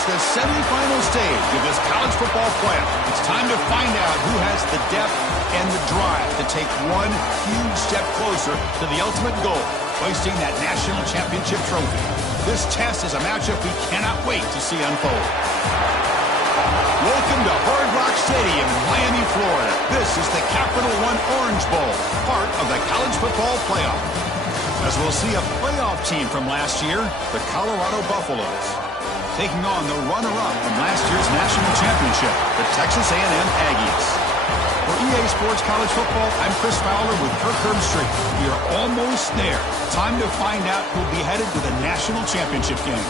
It's the semifinal stage of this college football playoff. It's time to find out who has the depth and the drive to take one huge step closer to the ultimate goal, hoisting that national championship trophy. This test is a matchup we cannot wait to see unfold. Welcome to Hard Rock Stadium in Miami, Florida. This is the Capital One Orange Bowl, part of the college football playoff. As we'll see a playoff team from last year, the Colorado Buffaloes, taking on the runner-up from last year's national championship, the Texas A&M Aggies. For EA Sports College Football, I'm Chris Fowler with Kirk Herbstreit. We are almost there. Time to find out who'll be headed to the national championship game.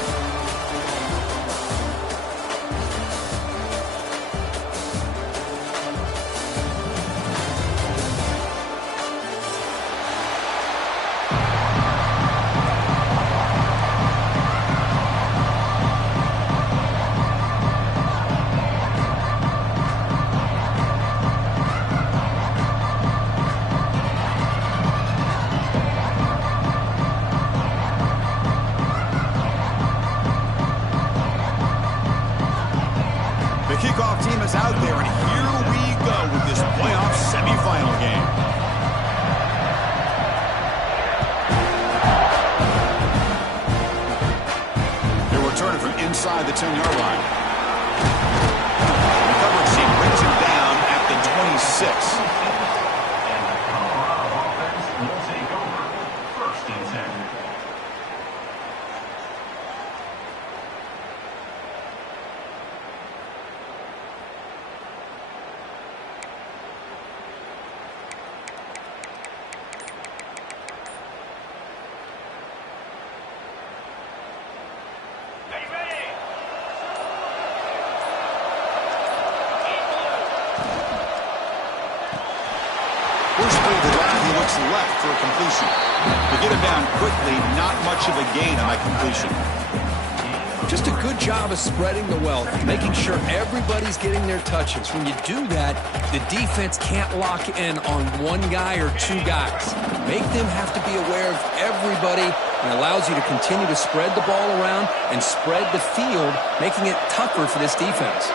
Kickoff team is out there, and here we go with this playoff semifinal game. They're returning from inside the 10-yard line. The coverage team brings him down at the 26. Left for a completion. To get him down quickly, not much of a gain on that completion. Just a good job of spreading the wealth, making sure everybody's getting their touches. When you do that, the defense can't lock in on one guy or two guys. Make them have to be aware of everybody, and allows you to continue to spread the ball around and spread the field, making it tougher for this defense.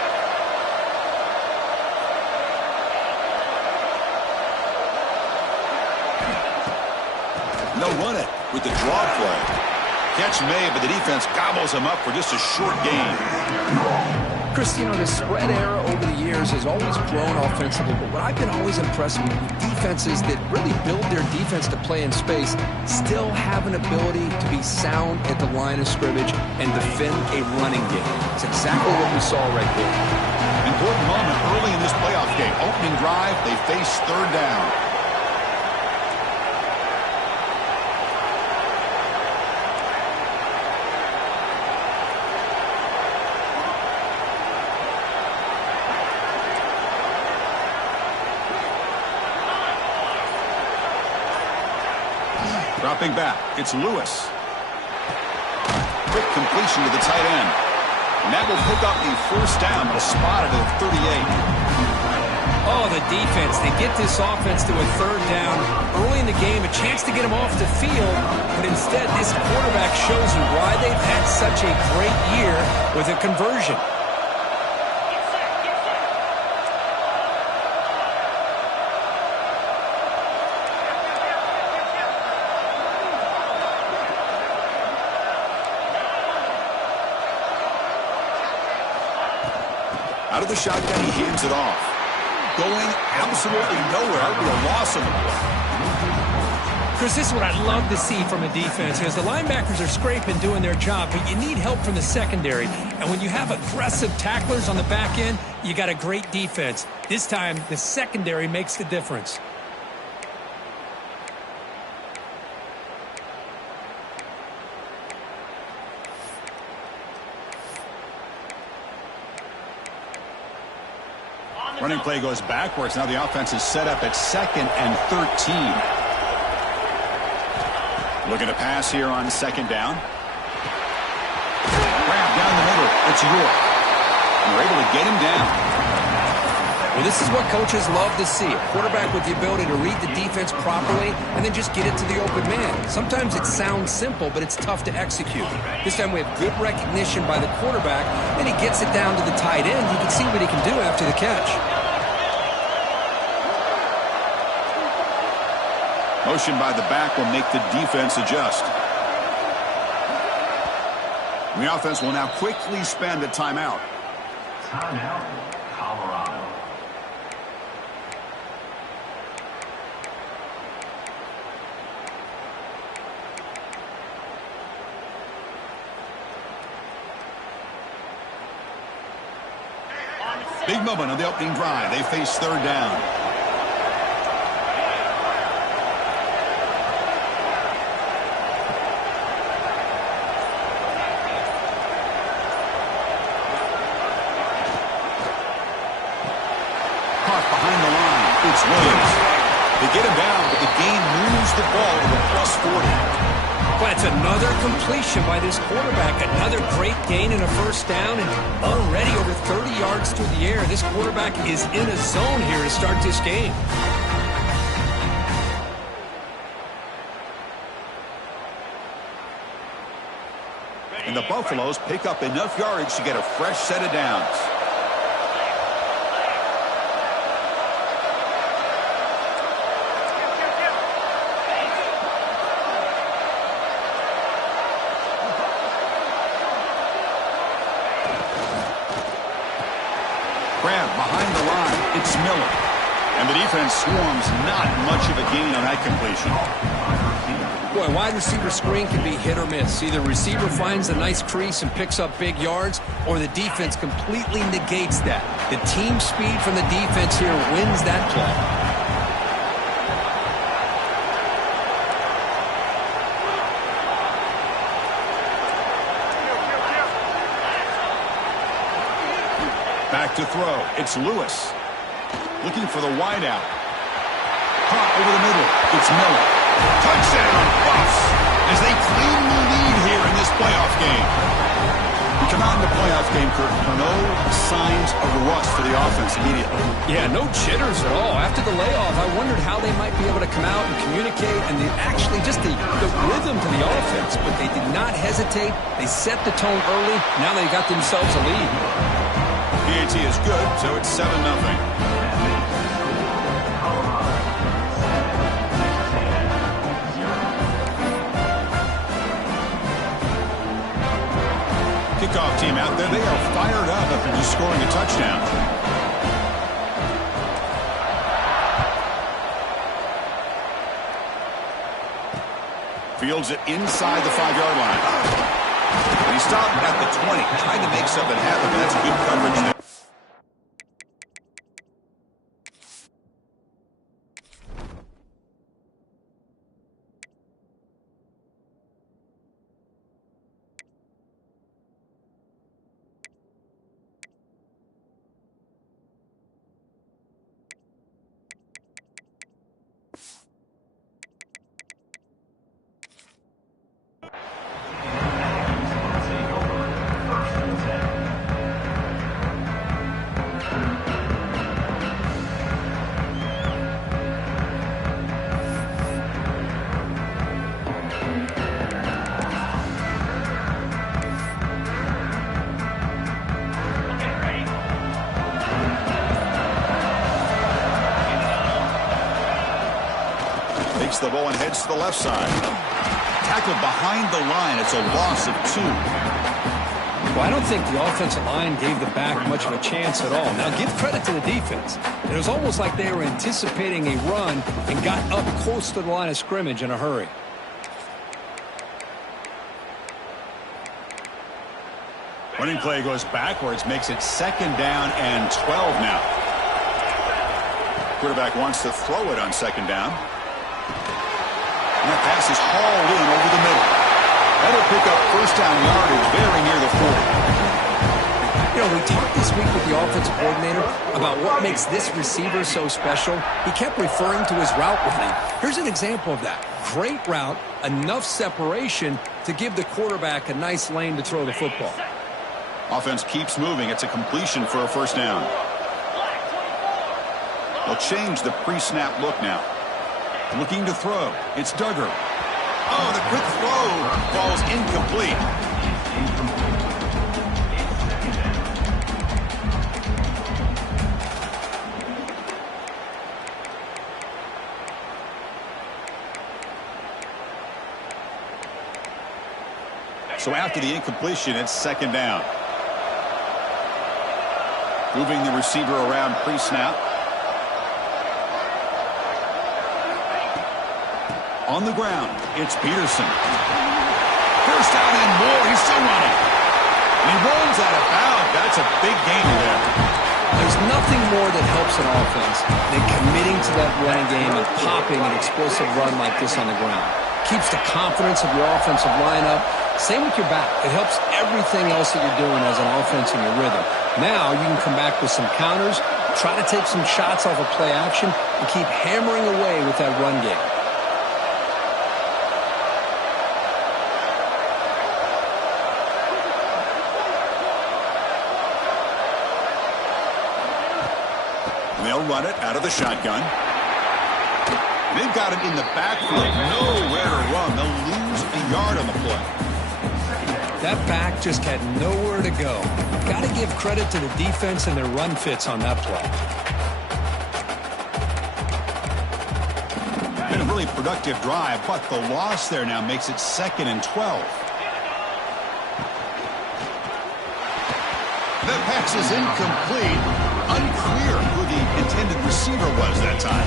They'll run it with the draw play. Catch made, but the defense gobbles him up for just a short gain. Chris, you know, the spread era over the years has always grown offensively, but what I've been always impressed with defenses that really build their defense to play in space still have an ability to be sound at the line of scrimmage and defend a running game. It's exactly what we saw right there. Important moment early in this playoff game. Opening drive, they face third down. Dropping back, it's Lewis. Quick completion to the tight end. And that will pick up the first down, but spotted at 38. Oh, the defense. They get this offense to a third down early in the game, a chance to get them off the field, but instead this quarterback shows you why they've had such a great year with a conversion. Out of the shotgun, he hands it off. Going absolutely nowhere. That would be a loss on the play. Chris, this is what I'd love to see from a defense, because the linebackers are scraping, doing their job, but you need help from the secondary. And when you have aggressive tacklers on the back end, you got a great defense. This time, the secondary makes the difference. Running play goes backwards. Now the offense is set up at 2nd and 13. Looking to pass here on 2nd down. Grab down the middle. It's York. And they're able to get him down. Well, this is what coaches love to see. A quarterback with the ability to read the defense properly and then just get it to the open man. Sometimes it sounds simple, but it's tough to execute. This time we have good recognition by the quarterback, and he gets it down to the tight end. You can see what he can do after the catch. Motion by the back will make the defense adjust. The offense will now quickly spend a timeout. Timeout, Colorado. Big moment on the opening drive. They face third down. It's Williams. They get him down, but the gain moves the ball to the +40. Well, it's another completion by this quarterback. Another great gain in a first down, and already over 30 yards through the air. This quarterback is in a zone here to start this game. And the Buffaloes pick up enough yardage to get a fresh set of downs. Behind the line, it's Miller. And the defense swarms, not much of a gain on that completion. Boy, wide receiver screen can be hit or miss. Either receiver finds a nice crease and picks up big yards, or the defense completely negates that. The team speed from the defense here wins that play. Back to throw. It's Lewis. Looking for the wideout. Caught over the middle. It's Miller. Touchdown, Buffs, as they claim the lead here in this playoff game. We come out in the playoff game, Kurt. No signs of rust for the offense immediately. Yeah, no jitters at all. After the layoff, I wondered how they might be able to come out and communicate, and actually just the rhythm to the offense. But they did not hesitate. They set the tone early. Now they got themselves a lead. PAT is good, so it's 7-0. Kickoff team out there. They are fired up after just scoring a touchdown. Fields it inside the 5-yard line. And he stopped at the 20, trying to make something happen, but that's good coverage there. Takes the ball and heads to the left side. Tackled behind the line. It's a loss of 2. Well, I don't think the offensive line gave the back much of a chance at all. Now, give credit to the defense. It was almost like they were anticipating a run and got up close to the line of scrimmage in a hurry. Running play goes backwards, makes it 2nd down and 12 now. Quarterback wants to throw it on 2nd down. And that pass is hauled in over the middle. That'll pick up first down yardage very near the 40. You know, we talked this week with the offensive coordinator about what makes this receiver so special. He kept referring to his route running. Here's an example of that. Great route, enough separation to give the quarterback a nice lane to throw the football. Offense keeps moving. It's a completion for a first down. They'll change the pre-snap look now. Looking to throw. It's Duggar. Oh, the quick throw falls incomplete. So after the incompletion, it's second down. Moving the receiver around pre-snap. On the ground, it's Peterson. First down and more. He's still running. And he rolls out of bounds. That's a big gain there. There's nothing more that helps an offense than committing to that running game and popping an explosive run like this on the ground. Keeps the confidence of your offensive lineup. Same with your back. It helps everything else that you're doing as an offense in your rhythm. Now you can come back with some counters, try to take some shots off of play action, and keep hammering away with that run game. They'll run it out of the shotgun. They've got it in the backfield. Nowhere to run. They'll lose a yard on the play. That back just had nowhere to go. Got to give credit to the defense and their run fits on that play. Been a really productive drive, but the loss there now makes it 2nd and 12. The pass is incomplete. Unclear who the intended receiver was that time.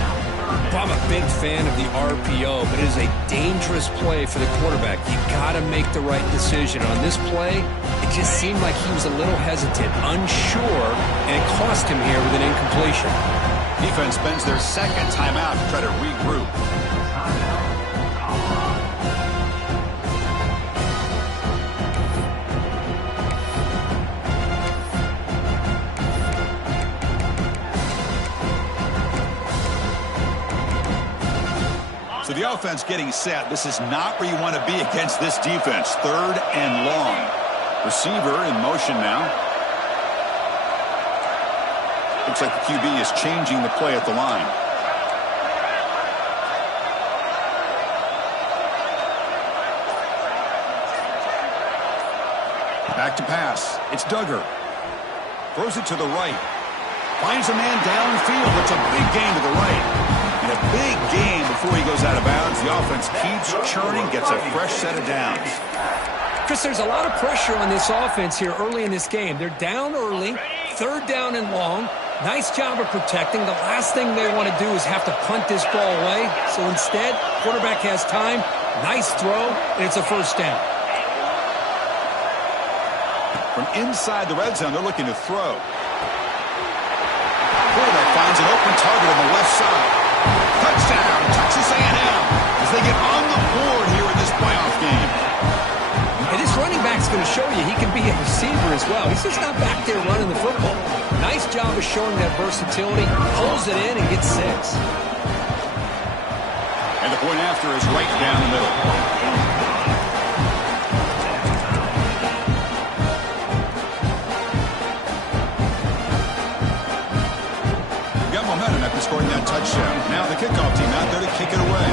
Well, I'm a big fan of the RPO, but it is a dangerous play for the quarterback. You got to make the right decision. On this play, it just seemed like he was a little hesitant, unsure, and it cost him here with an incompletion. Defense spends their second timeout to try to regroup. So the offense getting set. This is not where you want to be against this defense. 3rd and long. Receiver in motion now. Looks like the QB is changing the play at the line. Back to pass. It's Duggar. Throws it to the right. Finds a man downfield. It's a big gain to the right. And a big gain before he goes out of bounds. The offense keeps churning, gets a fresh set of downs. Chris, there's a lot of pressure on this offense here early in this game. They're down early, 3rd down and long. Nice job of protecting. The last thing they want to do is have to punt this ball away. So instead, quarterback has time. Nice throw, and it's a first down. From inside the red zone, they're looking to throw. Quarterback finds an open target on the left side. Touchdown, Texas A&M, as they get on the board here in this playoff game. And this running back's going to show you he can be a receiver as well. He's just not back there running the football. Nice job of showing that versatility. Pulls it in and gets 6. And the point after is right down the middle. Momentum after scoring that touchdown. Now the kickoff team out there to kick it away.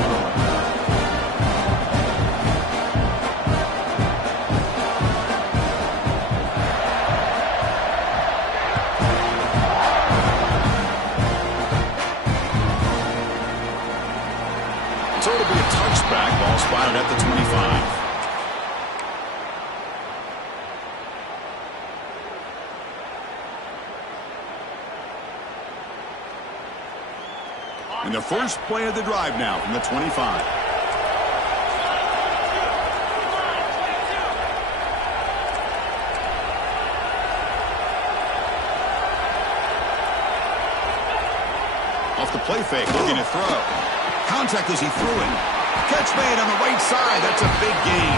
So it'll be a touchback. Ball spotted at the 25. And the first play of the drive now from the 25. Off the play fake, looking to throw. Contact as he threw it. Catch made on the right side. That's a big gain.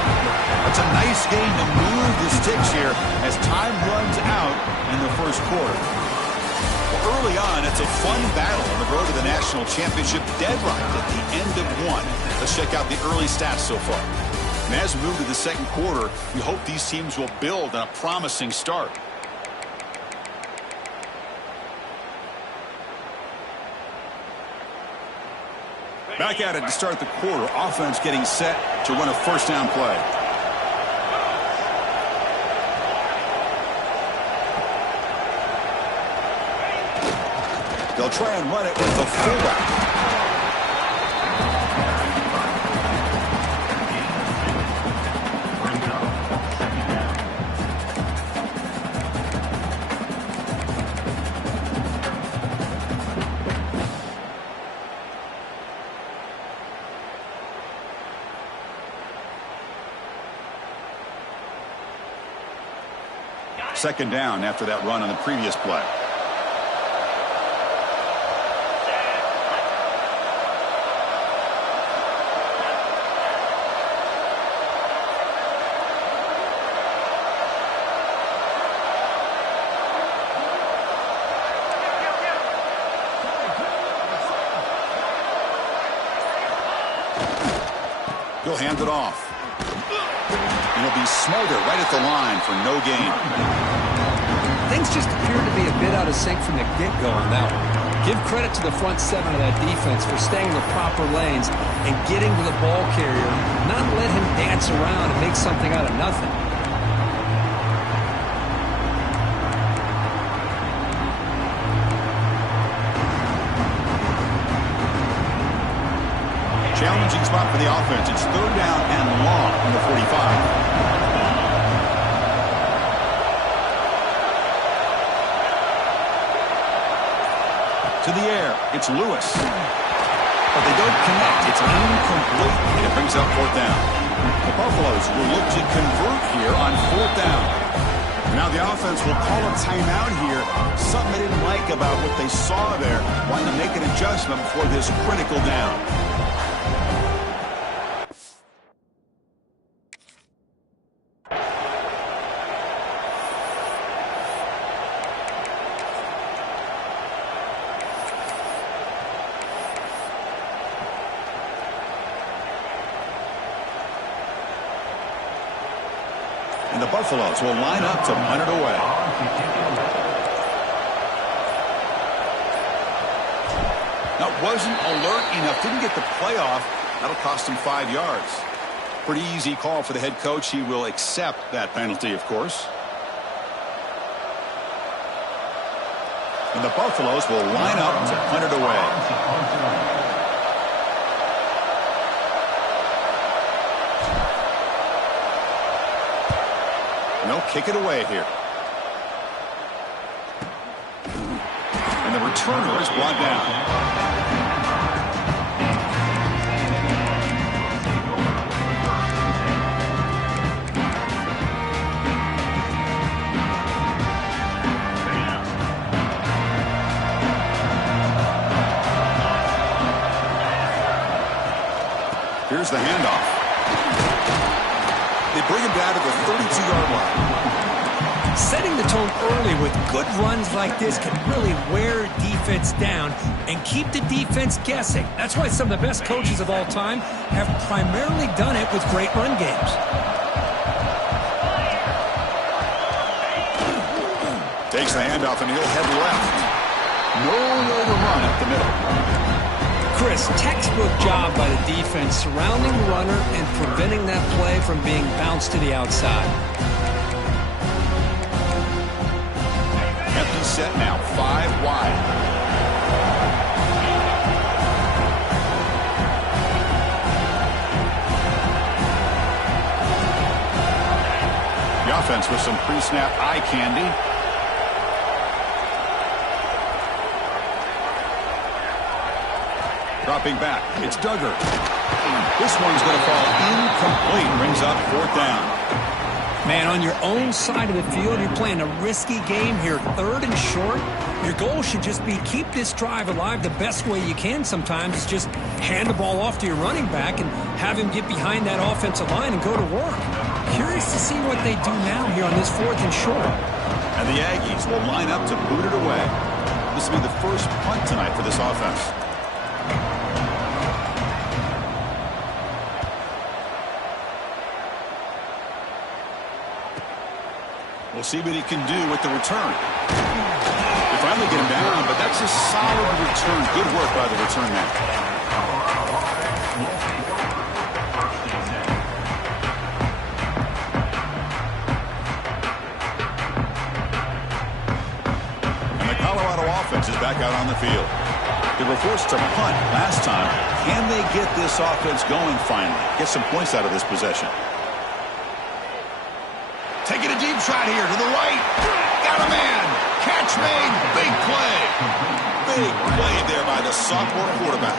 That's a nice gain to move the sticks here as time runs out in the first quarter. Early on, it's a fun battle on the road to the national championship, dead right at the end of one. Let's check out the early stats so far. And as we move to the second quarter, we hope these teams will build on a promising start. Back at it to start the quarter. Offense getting set to run a first down play. They'll try and run it with the fullback. Second down after that run on the previous play. He'll hand it off. And he'll be smarter right at the line for no gain. Things just appear to be a bit out of sync from the get-go on that one. Give credit to the front seven of that defense for staying in the proper lanes and getting to the ball carrier, not let him dance around and make something out of nothing. Challenging spot for the offense. It's third down and long on the 45. To the air. It's Lewis. But they don't connect. It's incomplete, and it brings up fourth down. The Buffaloes will look to convert here on fourth down. Now the offense will call a timeout here. Something they didn't like about what they saw there. Wanting to make an adjustment for this critical down. And the Buffaloes will line up to punt it away. That wasn't alert enough. Didn't get the play off. That'll cost him 5 yards. Pretty easy call for the head coach. He will accept that penalty, of course. And the Buffaloes will line up to punt it away. They'll kick it away here. And the returner is brought down. Here's the handoff. They bring him down to the 32-yard line. Setting the tone early with good runs like this can really wear defense down and keep the defense guessing. That's why some of the best coaches of all time have primarily done it with great run games. Takes the handoff and he'll head left. Nowhere to run up the middle. Chris, textbook job by the defense surrounding the runner and preventing that play from being bounced to the outside. Empty set now, 5 wide. The offense with some pre-snap eye candy. Dropping back, it's Duggar. This one's going to fall incomplete. Brings up fourth down. Man, on your own side of the field, you're playing a risky game here. Third and short. Your goal should just be keep this drive alive the best way you can sometimes. Is just hand the ball off to your running back and have him get behind that offensive line and go to work. Curious to see what they do now here on this fourth and short. And the Aggies will line up to boot it away. This will be the first punt tonight for this offense. We'll see what he can do with the return. They finally get him down, but that's a solid return. Good work by the return man. back out on the field. They were forced to punt last time. Can they get this offense going finally? Get some points out of this possession. Taking a deep shot here to the right. Got a man. Catch made. Big play. Big play there by the sophomore quarterback.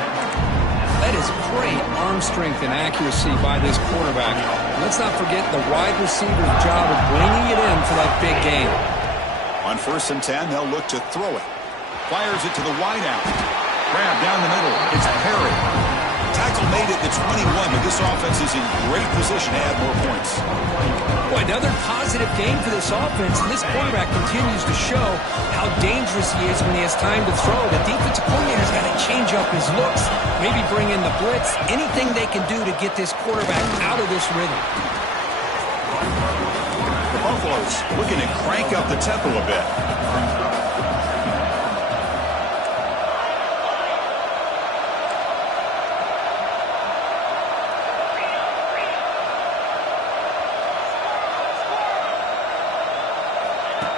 That is great arm strength and accuracy by this quarterback. Let's not forget the wide receiver's job of bringing it in for that big game. On 1st and 10, they'll look to throw it. Fires it to the wideout. Grab down the middle. It's Perry. Tackle made at the 21, but this offense is in great position to add more points. Boy, another positive game for this offense, and this quarterback continues to show how dangerous he is when he has time to throw. The defensive coordinator's got to change up his looks, maybe bring in the blitz, anything they can do to get this quarterback out of this rhythm. The Buffaloes looking to crank up the tempo a bit.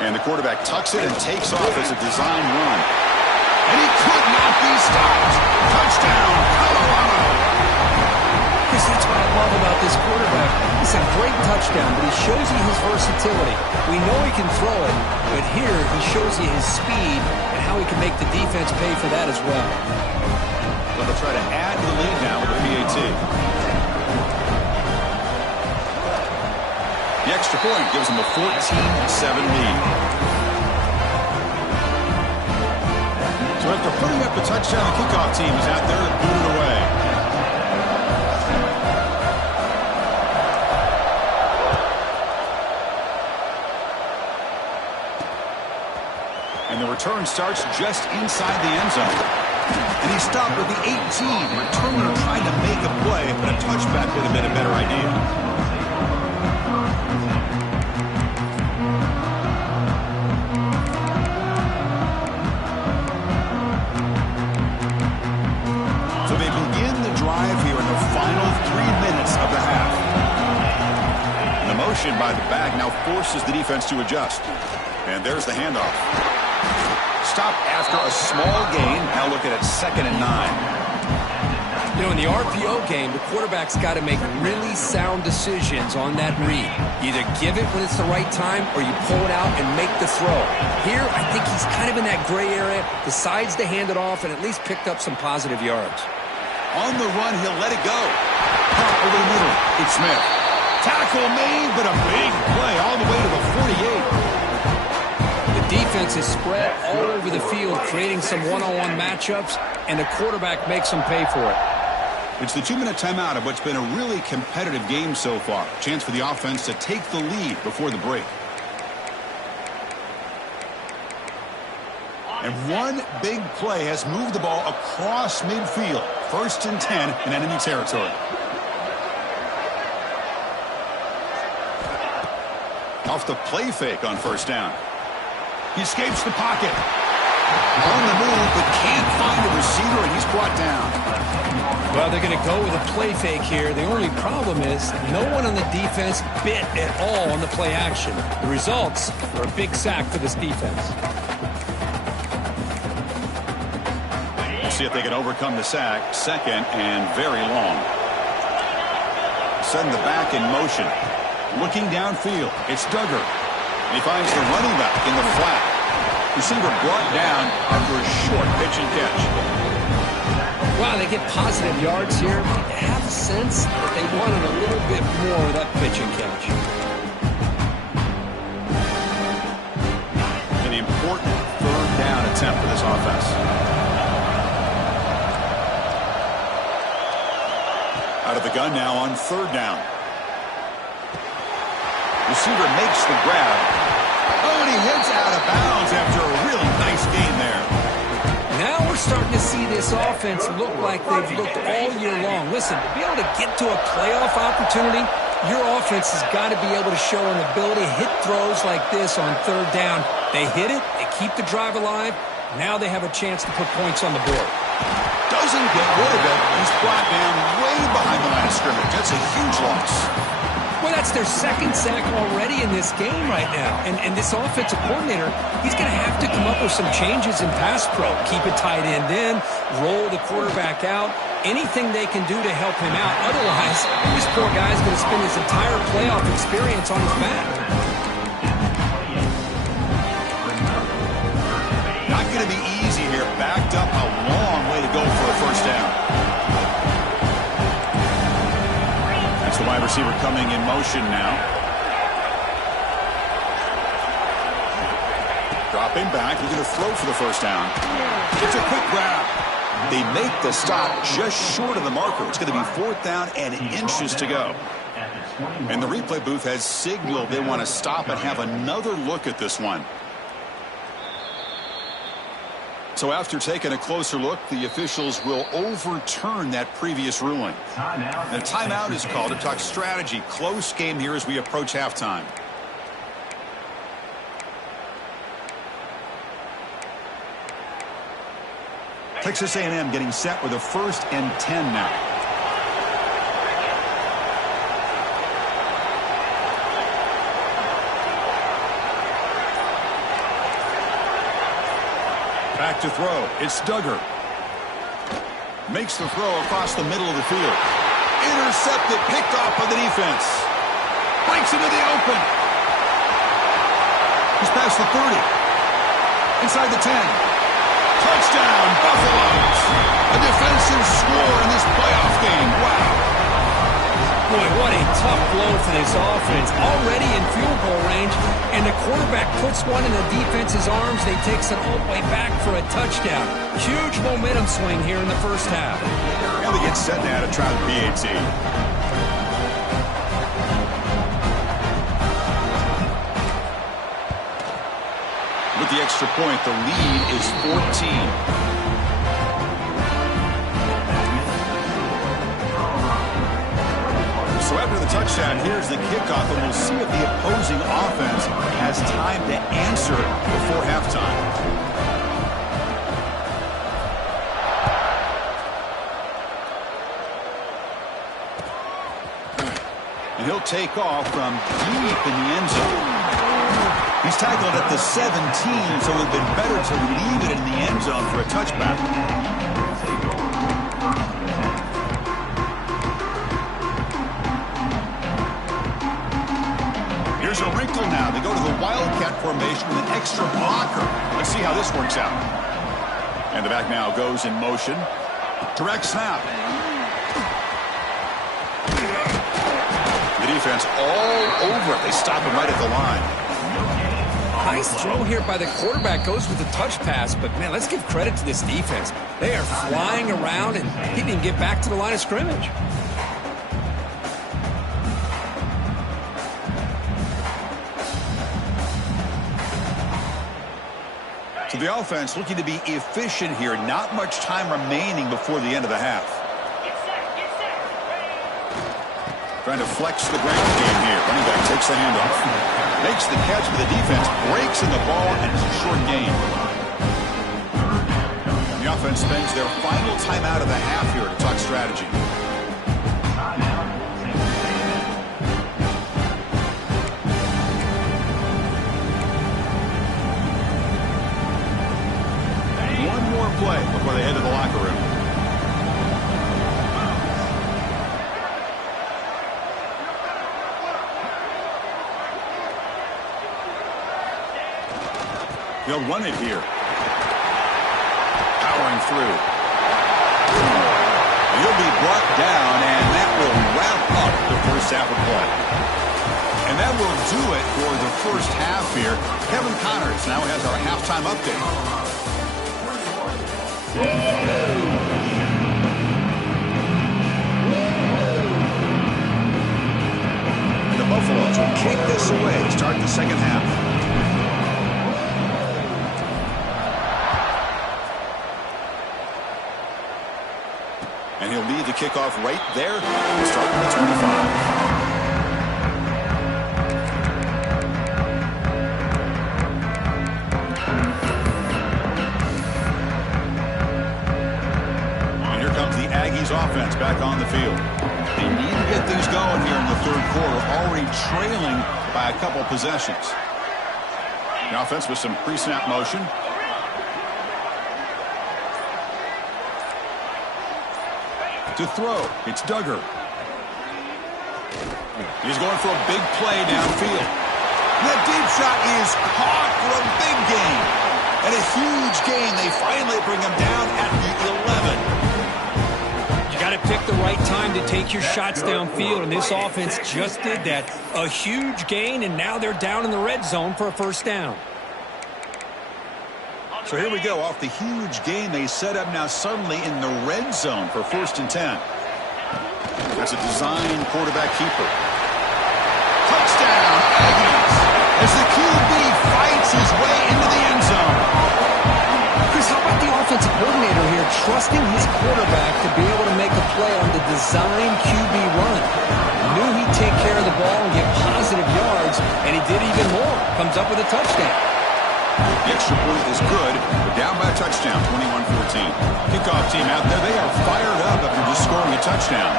And the quarterback tucks it and takes off as a design run. And he could not be stopped. Touchdown, Colorado. Chris, that's what I love about this quarterback. It's a great touchdown, but he shows you his versatility. We know he can throw it, but here he shows you his speed and how he can make the defense pay for that as well. Well, they'll try to add to the lead now with a PAT. The extra point gives them a 14-7 lead. So after putting up a touchdown, the kickoff team is out there to boot it away. And the return starts just inside the end zone. And he stopped with the 18. Returner trying to make a play, but a touchback would have been a better idea. By the back now forces the defense to adjust. And there's the handoff. Stop after a small gain. Now looking at 2nd and 9. You know, in the RPO game, the quarterback's got to make really sound decisions on that read. Either give it when it's the right time or you pull it out and make the throw. Here, I think he's kind of in that gray area, decides to hand it off and at least picked up some positive yards. On the run, he'll let it go. Pop over the middle. It's Smith. Tackle made, but a big play all the way to the 48. The defense is spread all over the field, creating some one-on-one matchups, and the quarterback makes them pay for it. It's the 2-minute timeout of what's been a really competitive game so far. Chance for the offense to take the lead before the break. And one big play has moved the ball across midfield. 1st and 10 in enemy territory. Off the play fake on 1st down. He escapes the pocket. On the move, but can't find a receiver, and he's brought down. Well, they're going to go with a play fake here. The only problem is no one on the defense bit at all on the play action. The results are a big sack for this defense. We'll see if they can overcome the sack. 2nd and very long. Send the back in motion. Looking downfield, it's Duggar. And he finds the running back in the flat. Receiver brought down after a short pitch and catch. Wow, they get positive yards here. I have a sense that they wanted a little bit more of that pitch and catch. An important 3rd down attempt for this offense. Out of the gun now on 3rd down. Receiver makes the grab. Oh, and he hits out of bounds after a really nice gain there. Now we're starting to see this offense look like they've looked all year long. Listen, to be able to get to a playoff opportunity, your offense has got to be able to show an ability to hit throws like this on 3rd down. They hit it, they keep the drive alive. Now they have a chance to put points on the board. Doesn't get rid of it. He's brought down way behind the line of scrimmage. That's a huge loss. Well, Boy, that's their second sack already in this game right now. And this offensive coordinator, he's going to have to come up with some changes in pass pro. Keep a tight end in, roll the quarterback out, anything they can do to help him out. Otherwise, this poor guy's going to spend his entire playoff experience on his back. Not going to be easy here. Backed up a long way to go for a first down. That's the wide receiver coming in motion now. Dropping back. He's going to throw for the first down. It's a quick grab. They make the stop just short of the marker. It's going to be 4th down and inches to go. And the replay booth has signaled they want to stop and have another look at this one. So after taking a closer look, the officials will overturn that previous ruling. The timeout is called to talk strategy. Close game here as we approach halftime. Texas A&M getting set with a 1st and 10 now. Back to throw. It's Duggar. Makes the throw across the middle of the field. Intercepted, picked off by the defense. Breaks into the open. He's past the 30. Inside the 10. Touchdown, Buffaloes. A defensive score in this playoff game. Wow. Boy, what a tough blow for this offense. Already in field goal range, and the quarterback puts one in the defense's arms. They takes it all the way back for a touchdown. Huge momentum swing here in the first half. And they get set now to try the PAT. With the extra point, the lead is 14. So after the touchdown, here's the kickoff, and we'll see if the opposing offense has time to answer before halftime. And he'll take off from deep in the end zone. He's tackled at the 17, so it would have been better to leave it in the end zone for a touchback. Here's a wrinkle now. They go to the Wildcat formation with an extra blocker. Let's see how this works out. And the back now goes in motion. Direct snap. The defense all over it. They stop him right at the line. Nice throw here by the quarterback. Goes with the touch pass. But, man, let's give credit to this defense. They are flying around, and he didn't get back to the line of scrimmage. So the offense looking to be efficient here. Not much time remaining before the end of the half. Trying to flex the ground game here. Running back takes the handoff. Makes the catch, but the defense breaks in the ball, and it's a short gain. The offense spends their final timeout of the half here to talk strategy. One more play before they head to the locker room. They'll run it here. Powering through. He'll be brought down, and that will wrap up the first half of play. And that will do it for the first half here. Kevin Connors now has our halftime update. The Buffaloes will kick this away to start the second half. And he'll lead the kickoff right there to start at the 25. Offense back on the field. They need to get things going here in the third quarter, already trailing by a couple possessions. The offense with some pre-snap motion. To throw, it's Duggar. He's going for a big play downfield. The deep shot is caught for a big gain. And a huge gain. They finally bring him down at the 11. You got to pick the right time to take your shots downfield, and this offense just did that. A huge gain, and now they're down in the red zone for a first down. So here we go. Off the huge gain, they set up now suddenly in the red zone for 1st and 10. That's a design quarterback keeper. Touchdown, Aggies, as the QB fights his way into the end zone. Chris, how about the offensive coordinator here trusting his quarterback to be able to make a play on the design QB run? Knew he'd take care of the ball and get positive yards, and he did even more. Comes up with a touchdown. The extra point is good. They're down by a touchdown, 21-14. Kickoff team out there, they are fired up after just scoring a touchdown.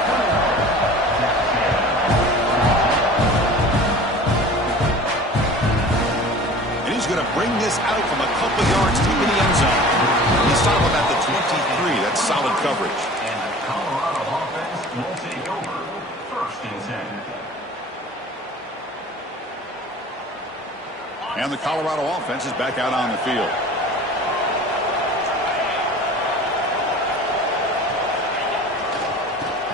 And he's going to bring this out from a couple yards deep in the end zone. They stop him at the 23. That's solid coverage. And the Colorado offense will take over 1st and 10. And the Colorado offense is back out on the field.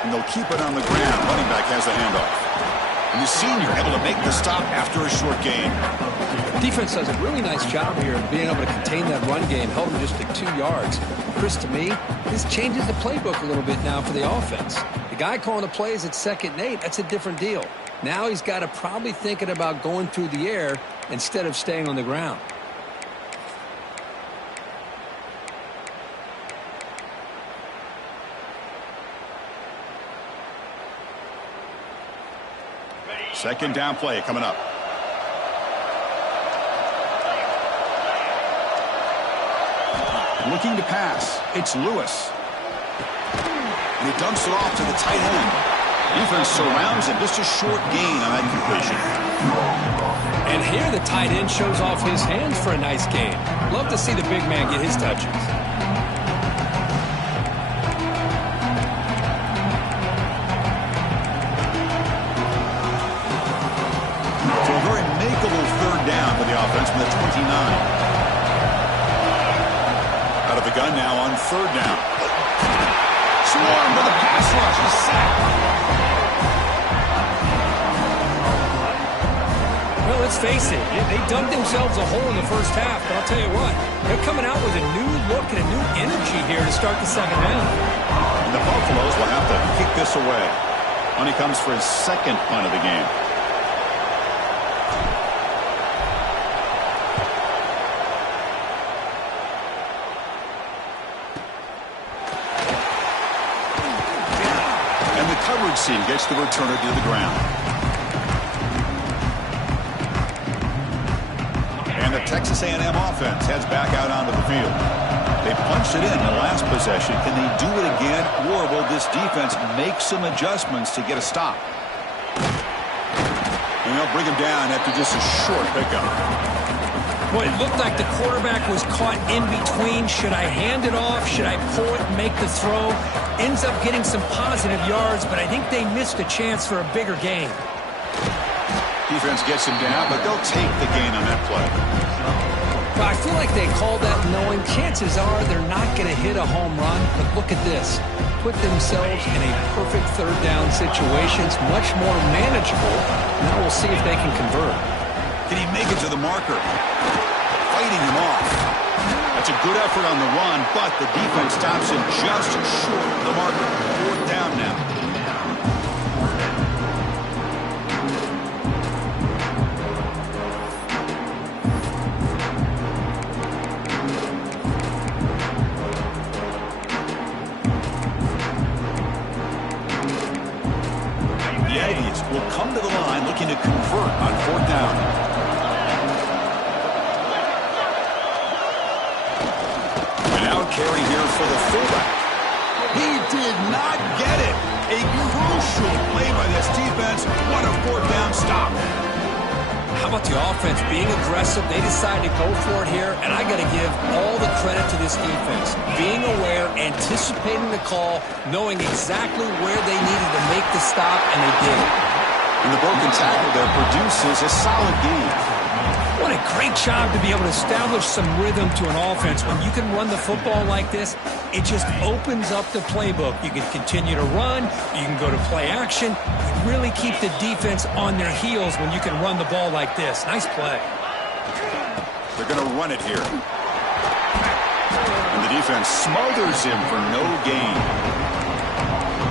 And they'll keep it on the ground. Running back has the handoff. And the senior able to make the stop after a short gain. Defense does a really nice job here of being able to contain that run game, held him just at 2 yards. Chris, to me, this changes the playbook a little bit now for the offense. The guy calling the plays at 2nd and 8, that's a different deal. Now he's got to probably thinking about going through the air instead of staying on the ground. Second down play coming up. Looking to pass. It's Lewis. And he dumps it off to the tight end. Defense surrounds him. Just a short gain on that completion. And here the tight end shows off his hands for a nice gain. Love to see the big man get his touches. So a very makeable 3rd down for the offense from the 29. Out of the gun now on 3rd down. Swarm with a pass rush. A sack. Well, let's face it, they dug themselves a hole in the first half, but I'll tell you what, they're coming out with a new look and a new energy here to start the second half. And the Buffaloes will have to kick this away. When he comes for his 2nd punt of the game. And the coverage team gets the returner to the ground. And the Texas A&M offense heads back out onto the field. They punched it in the last possession. Can they do it again, or will this defense make some adjustments to get a stop? And they'll bring him down after just a short pickup. Boy, it looked like the quarterback was caught in between. Should I hand it off? Should I pull it and make the throw? Ends up getting some positive yards, but I think they missed a chance for a bigger gain. Defense gets him down, but they'll take the gain on that play. Well, I feel like they called that knowing chances are they're not going to hit a home run, but look at this. Put themselves in a perfect 3rd down situation. It's much more manageable. Now we'll see if they can convert. Can he make it to the marker? Fighting him off. That's a good effort on the run, but the defense stops him just short of the marker. 4th down now. The Aggies will come to the line looking to convert on 4th down. And now carry here for the fullback. He did not get it. A crucial play by this defense. What a fourth down stop. How about the offense being aggressive? They decided to go for it here, and I got to give all the credit to this defense. Being aware, anticipating the call, knowing exactly where they needed to make the stop, and they did. And the broken tackle there produces a solid gain. What a great job to be able to establish some rhythm to an offense. When you can run the football like this, it just opens up the playbook. You can continue to run. You can go to play action. You really keep the defense on their heels when you can run the ball like this. Nice play. They're going to run it here. And the defense smothers him for no gain.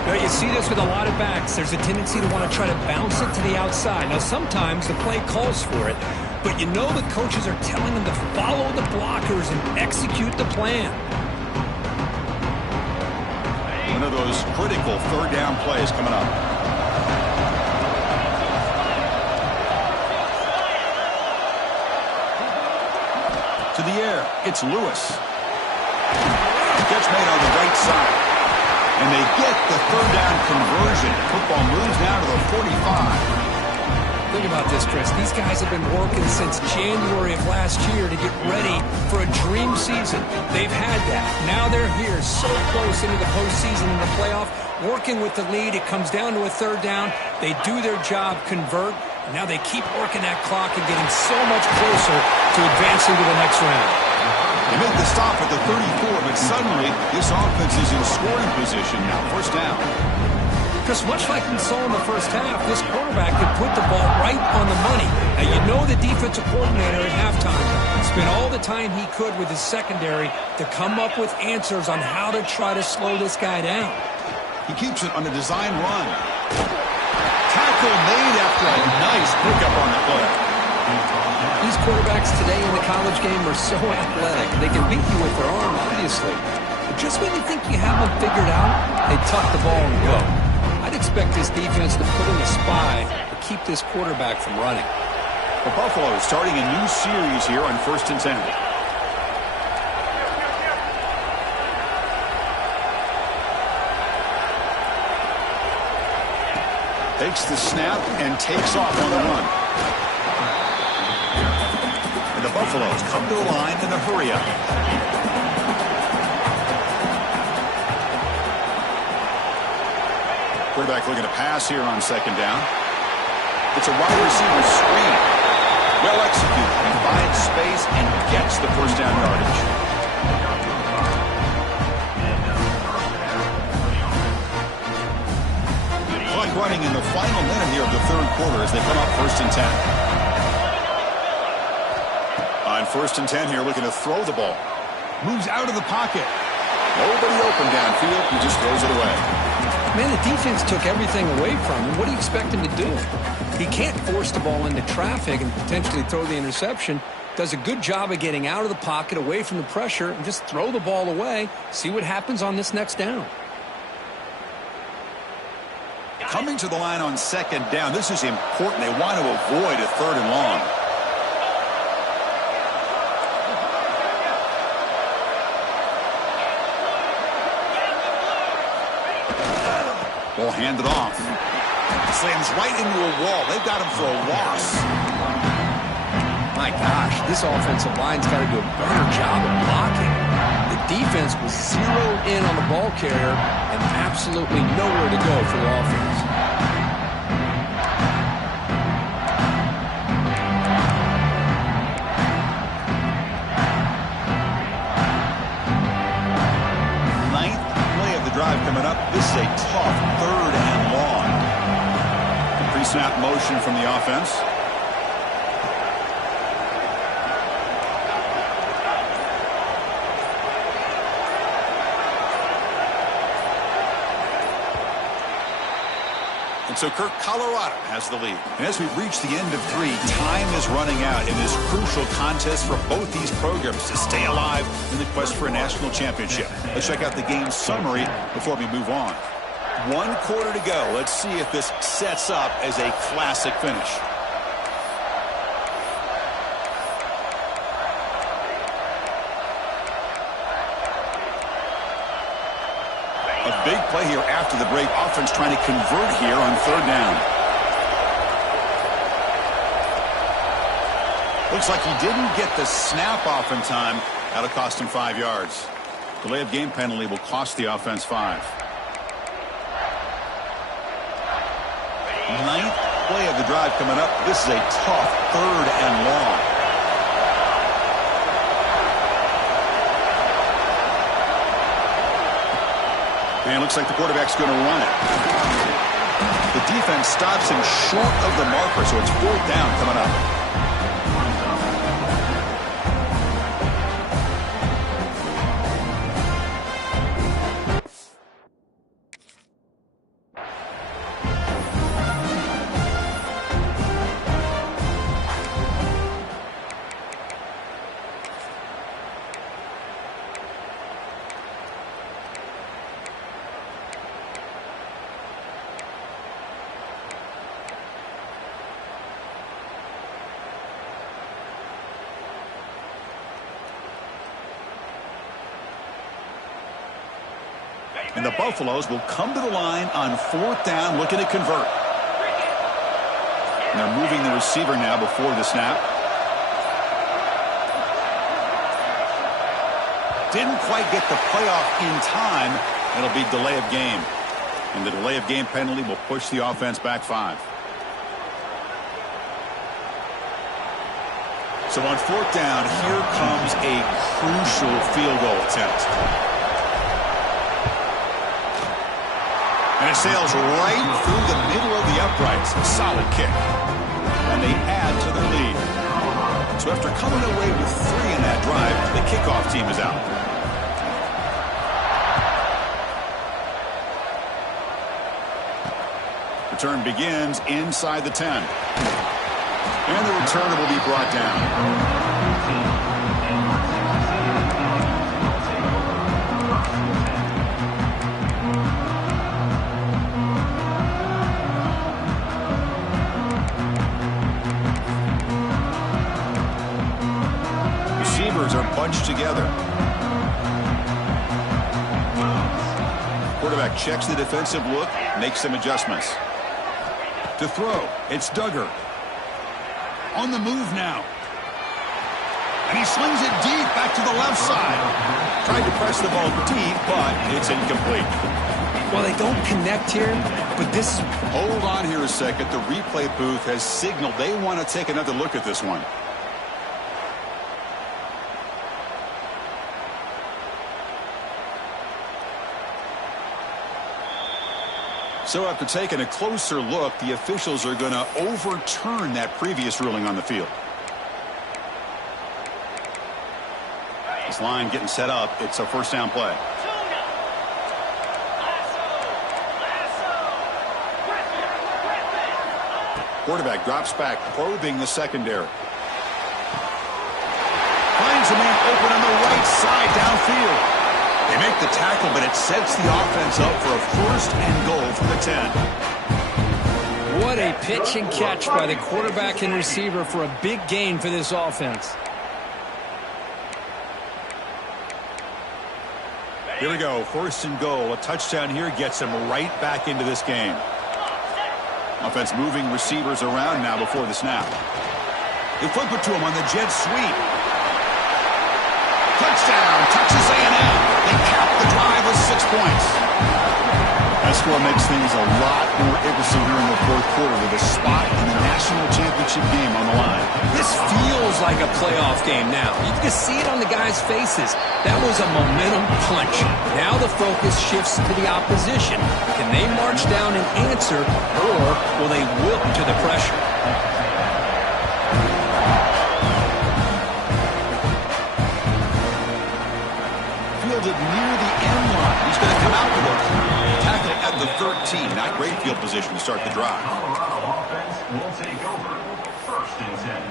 Well, you see this with a lot of backs. There's a tendency to want to try to bounce it to the outside. Now, sometimes the play calls for it, but you know the coaches are telling them to follow the blockers and execute the plan. One of those critical third down plays coming up. To the air, it's Lewis. Gets made on the right side. And they get the third down conversion. Football moves now to the 45. Think about this, Chris. These guys have been working since January of last year to get ready for a dream season. They've had that. Now they're here so close into the postseason and the playoff, working with the lead. It comes down to a third down. They do their job, convert, and now they keep working that clock and getting so much closer to advancing to the next round. They make the stop at the 34, but suddenly this offense is in scoring position now. First down. Chris, much like we saw in the first half, this quarterback could put the ball right on the money. Now, you know the defensive coordinator at halftime spent all the time he could with his secondary to come up with answers on how to try to slow this guy down. He keeps it on a design run. Tackle made after a nice pickup on the play. These quarterbacks today in the college game are so athletic. They can beat you with their arm, obviously. But just when you think you have them figured out, they tuck the ball and go. I'd expect this defense to put in a spy to keep this quarterback from running. The Buffalo is starting a new series here on 1st and 10. Takes the snap and takes off on the run. And the Buffaloes come to the line in a hurry-up. Quarterback looking to pass here on second down. It's a wide receiver screen. Well executed. He finds space and gets the first down yardage. Clock running in the final minute here of the third quarter as they come up 1st and 10. On 1st and 10 here, looking to throw the ball. Moves out of the pocket. Nobody open downfield. He just throws it away. Man, the defense took everything away from him. What do you expect him to do? He can't force the ball into traffic and potentially throw the interception. Does a good job of getting out of the pocket, away from the pressure, and just throw the ball away. See what happens on this next down. Coming to the line on second down. This is important. They want to avoid a third and long. Ball handed off. Slams right into a wall. They've got him for a loss. My gosh, this offensive line's got to do a better job of blocking. The defense was zeroed in on the ball carrier and absolutely nowhere to go for the offense. Drive coming up. This is a tough third and long. Pre-snap motion from the offense. And so Kirk, Colorado has the lead. And as we've reached the end of 3, time is running out in this crucial contest for both these programs to stay alive in the quest for a national championship. Let's check out the game summary before we move on. 1 quarter to go. Let's see if this sets up as a classic finish. A big play here after the break. Offense trying to convert here on 3rd down. Looks like he didn't get the snap off in time. That'll cost him 5 yards. Delay of game penalty will cost the offense 5. 9th play of the drive coming up. This is a tough 3rd and long. And it looks like the quarterback's going to run it. The defense stops him short of the marker, so it's 4th down coming up. And the Buffaloes will come to the line on 4th down, looking to convert. And they're moving the receiver now before the snap. Didn't quite get the playoff in time. It'll be delay of game. And the delay of game penalty will push the offense back 5. So on 4th down, here comes a crucial field goal attempt. And it sails right through the middle of the uprights. A solid kick. And they add to their lead. So after coming away with 3 in that drive, the kickoff team is out. Return begins inside the 10. And the returner will be brought down. Are bunched together. Quarterback checks the defensive look, makes some adjustments. To throw, it's Duggar. On the move now. And he slings it deep back to the left side. Tried to press the ball deep, but it's incomplete. Well, they don't connect here, but this... Hold on here a second. The replay booth has signaled they want to take another look at this one. So after taking a closer look, the officials are going to overturn that previous ruling on the field. This line getting set up. It's a 1st down play. Quarterback drops back, probing the secondary. Finds a man open on the right side downfield. They make the tackle, but it sets the offense up for a 1st and goal from the 10. What a pitch and catch by the quarterback and receiver for a big gain for this offense. Here we go, 1st and goal. A touchdown here gets them right back into this game. Offense moving receivers around now before the snap. They flip it to him on the jet sweep. Touchdown, Texas A&M. They cap the drive with 6 points. That score makes things a lot more interesting here in the 4th quarter with a spot in the national championship game on the line. This feels like a playoff game now. You can see it on the guys' faces. That was a momentum punch. Now the focus shifts to the opposition. Can they march down and answer, or will they wilt to the pressure? Fielded near the end line. He's going to come out with a tackle at the 13. Not great field position to start the drive. Colorado offense will take over 1st and 10.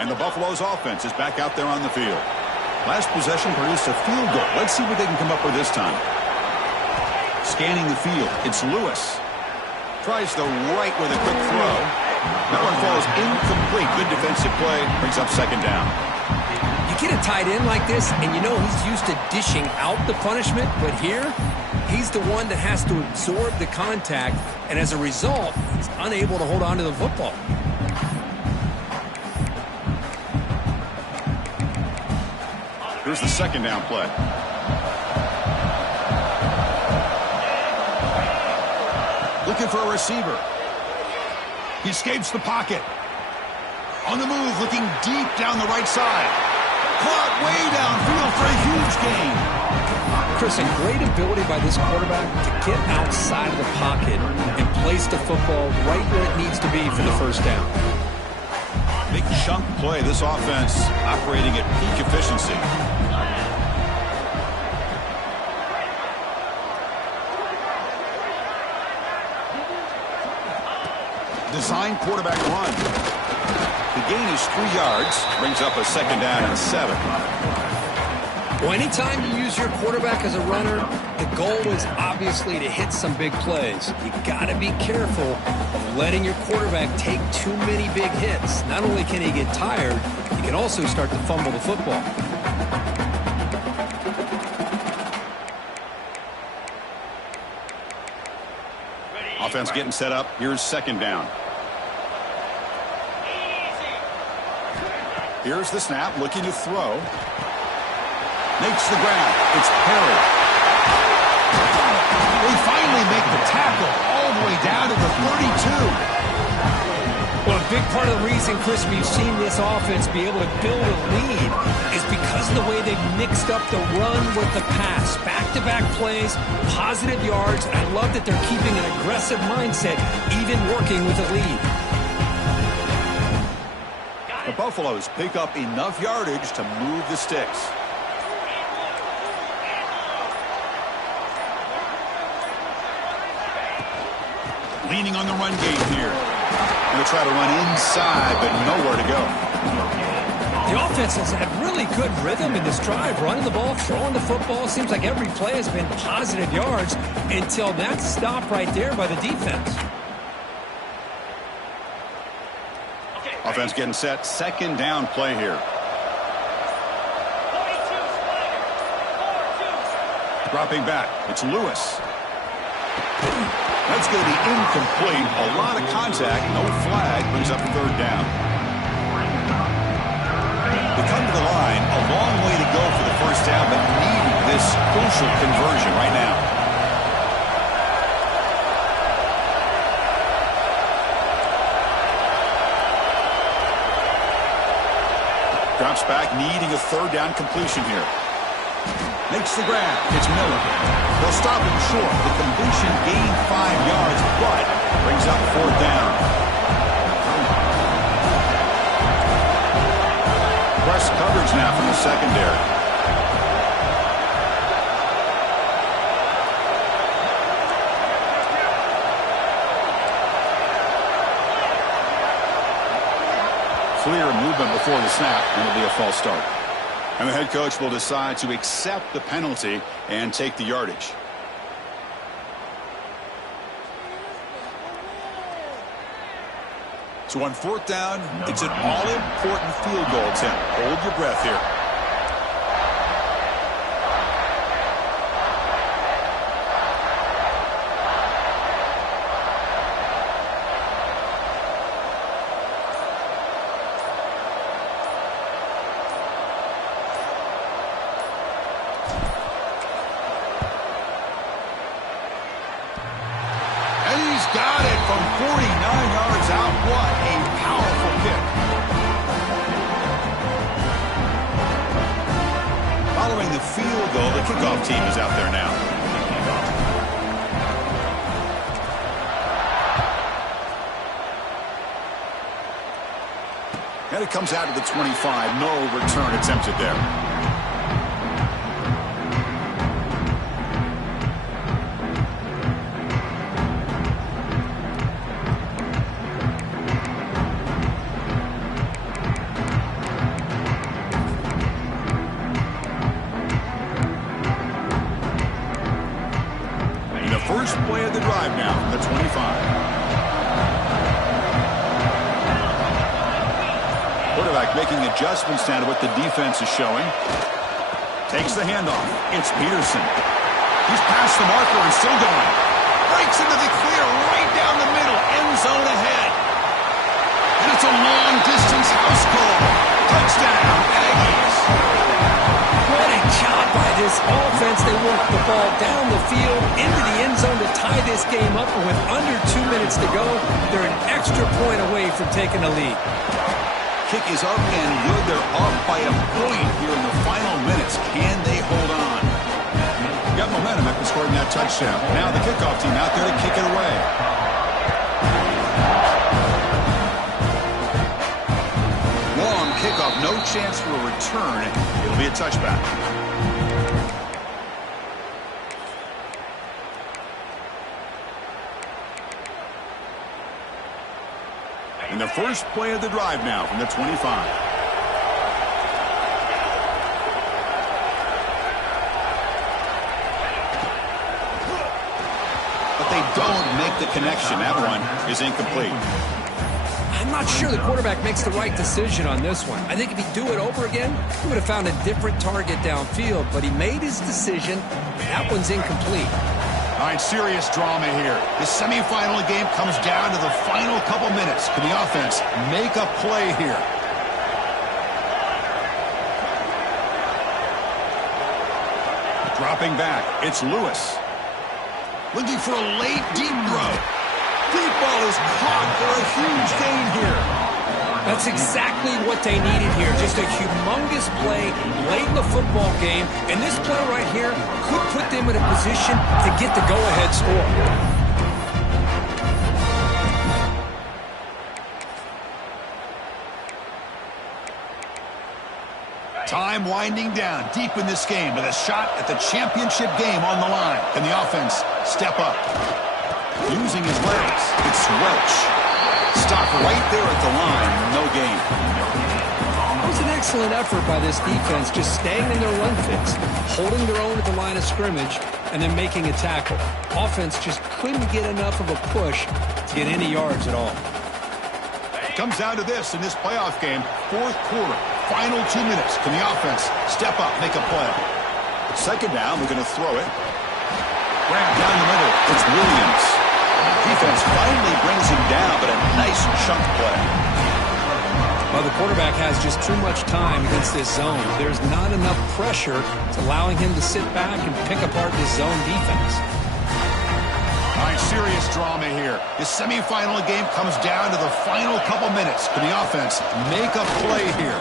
And the Buffaloes offense is back out there on the field. Last possession produced a field goal. Let's see what they can come up with this time. Scanning the field, it's Lewis. Tries the right with a quick throw. That one falls incomplete. Good defensive play. Brings up second down. You get a tight end like this, and you know he's used to dishing out the punishment, but here, he's the one that has to absorb the contact, and as a result, he's unable to hold on to the football. Here's the second down play. Looking for a receiver. He escapes the pocket. On the move, looking deep down the right side. Caught way downfield for a huge gain. Chris, a great ability by this quarterback to get outside of the pocket and place the football right where it needs to be for the first down. Big chunk play. This offense operating at peak efficiency. Design quarterback run. The gain is 3 yards. Brings up a second down and 7. Well, anytime you use your quarterback as a runner, the goal is obviously to hit some big plays. You got to be careful of letting your quarterback take too many big hits. Not only can he get tired, he can also start to fumble the football. Offense getting set up. Here's second down. Here's the snap, looking to throw. Makes the ground. It's Perry. They finally make the tackle all the way down to the 32. Well, a big part of the reason, Chris, we've seen this offense be able to build a lead is because of the way they've mixed up the run with the pass. Back-to-back plays, positive yards. I love that they're keeping an aggressive mindset, even working with a lead. The Buffaloes pick up enough yardage to move the sticks. Leaning on the run game here. Going to try to run inside, but nowhere to go. The offense has had really good rhythm in this drive, running the ball, throwing the football. Seems like every play has been positive yards until that stop right there by the defense. Offense getting set. Second down play here. Dropping back. It's Lewis. That's going to be incomplete. A lot of contact. No flag. Brings up third down. They come to the line. A long way to go for the first down, but needing this crucial conversion right now. Drops back, needing a third down completion here. Makes the grab. It's Miller. They'll stop him short. The completion gained 5 yards, but brings up fourth down. Press coverage now from the secondary. Clear movement before the snap, and it'll be a false start. And the head coach will decide to accept the penalty and take the yardage. So on fourth down, it's an all-important field goal attempt. Hold your breath here. Got it from 49 yards out. What a powerful kick. Following the field goal, the kickoff team is out there now. And it comes out to the 25. No return attempted there. first play of the drive now from the 25. Quarterback making adjustments now to what the defense is showing. Takes the handoff. It's Peterson. He's past the marker and still going. Breaks into the clear right down the middle. End zone ahead. And it's a long-distance house call. Touchdown, Aggies. What a job by this offense. They worked the ball down the field into the end zone to tie this game up. And with under 2 minutes to go, they're an extra point away from taking the lead. Kick is up and good. They're up by a point here in the final minutes. Can they hold on? Got momentum after scoring that touchdown. Now the kickoff team out there to kick it away. Long kickoff, no chance for a return. It'll be a touchback. And the first play of the drive now from the 25. But they don't make the connection. That one is incomplete. I'm not sure the quarterback makes the right decision on this one. I think if he'd do it over again, he would have found a different target downfield. But he made his decision. That one's incomplete. All right, serious drama here. The semifinal game comes down to the final couple minutes. Can the offense make a play here? Dropping back, it's Lewis. Looking for a late deep throw. Deep ball is caught for a huge gain here. That's exactly what they needed here. Just a humongous play late in the football game. And this play right here could put them in a position to get the go-ahead score. Time winding down deep in this game with a shot at the championship game on the line. Can the offense step up? Using his legs, it's Welch. Stop right there at the line, no gain. It was an excellent effort by this defense, just staying in their run fix, holding their own at the line of scrimmage, and then making a tackle. Offense just couldn't get enough of a push to get any yards at all. It comes down to this in this playoff game, fourth quarter, final 2 minutes. Can the offense step up, make a play? Second down, they're going to throw it. Grab down the middle, it's Williams. Defense finally brings him down, but a nice chunk play. Well, the quarterback has just too much time against this zone. There's not enough pressure. It's allowing him to sit back and pick apart this zone defense. All right, serious drama here. The semifinal game comes down to the final couple minutes. Can the offense make a play here?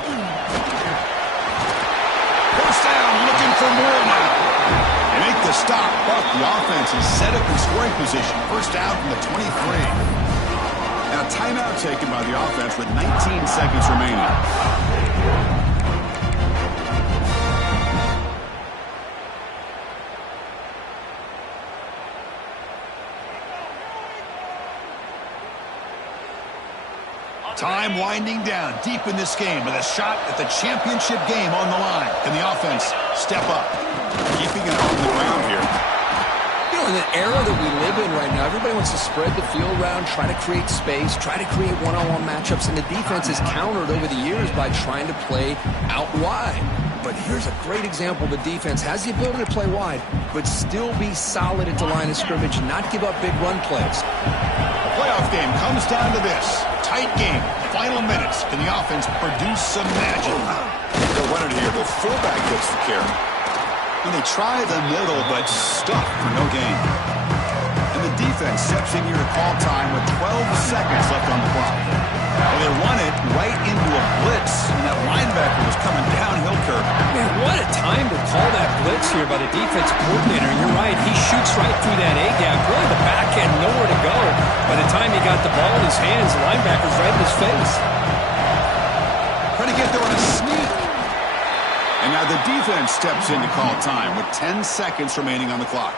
First down, looking for more now. They make the stop, but the offense is set up in scoring position. First down from the 23. And a timeout taken by the offense with 19 seconds remaining. Time winding down deep in this game with a shot at the championship game on the line. Can the offense step up? Keeping it on the ground here. You know, in the era that we live in right now, everybody wants to spread the field around, try to create space, try to create one-on-one matchups, and the defense is countered over the years by trying to play out wide. But here's a great example. The defense has the ability to play wide, but still be solid at the line of scrimmage, not give up big run plays. The playoff game comes down to this. Tight game, final minutes. Can the offense produce some magic? They'll run it here. The fullback gets the carry. And they try the middle, but stuck for no gain. And the defense steps in here to call time with 12 seconds left on the clock. Well, they run it right into a blitz, and that linebacker was coming downhill curve. Man, what a time to call that blitz here by the defense coordinator. You're right, he shoots right through that A-gap. Really the back end, nowhere to go. By the time he got the ball in his hands, the linebacker's right in his face. Trying to get there on a sneak. And now the defense steps in to call time with 10 seconds remaining on the clock.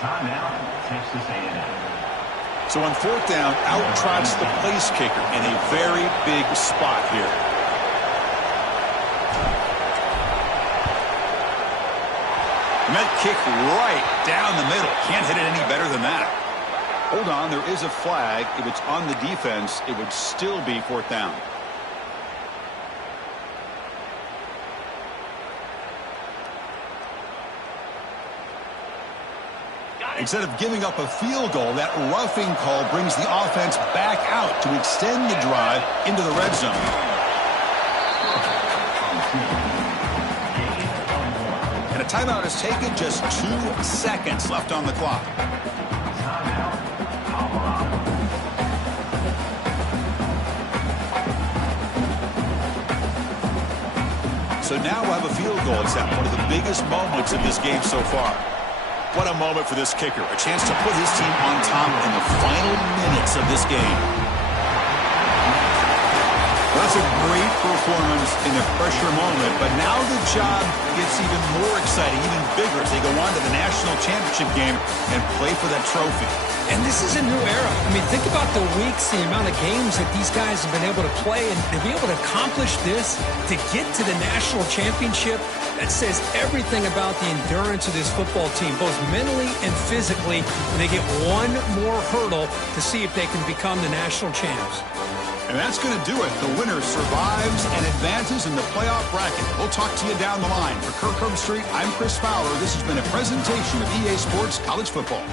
Timeout, Texas A&M. So on fourth down, out trots the place kicker in a very big spot here. And that kick right down the middle. Can't hit it any better than that. Hold on, there is a flag. If it's on the defense, it would still be 4th down. Instead of giving up a field goal, that roughing call brings the offense back out to extend the drive into the red zone. And a timeout is taken, just 2 seconds left on the clock. So now we'll have a field goal attempt, one of the biggest moments of this game so far. What a moment for this kicker. A chance to put his team on top in the final minutes of this game. That's a great performance in a pressure moment, but now the job gets even more exciting, even bigger as they go on to the national championship game and play for that trophy. And this is a new era. I mean, think about the weeks, the amount of games that these guys have been able to play, and to be able to accomplish this, to get to the national championship, that says everything about the endurance of this football team, both mentally and physically, when they get one more hurdle to see if they can become the national champs. And that's going to do it. The winner survives and advances in the playoff bracket. We'll talk to you down the line. For Kirk Herbstreit, I'm Chris Fowler. This has been a presentation of EA Sports College Football.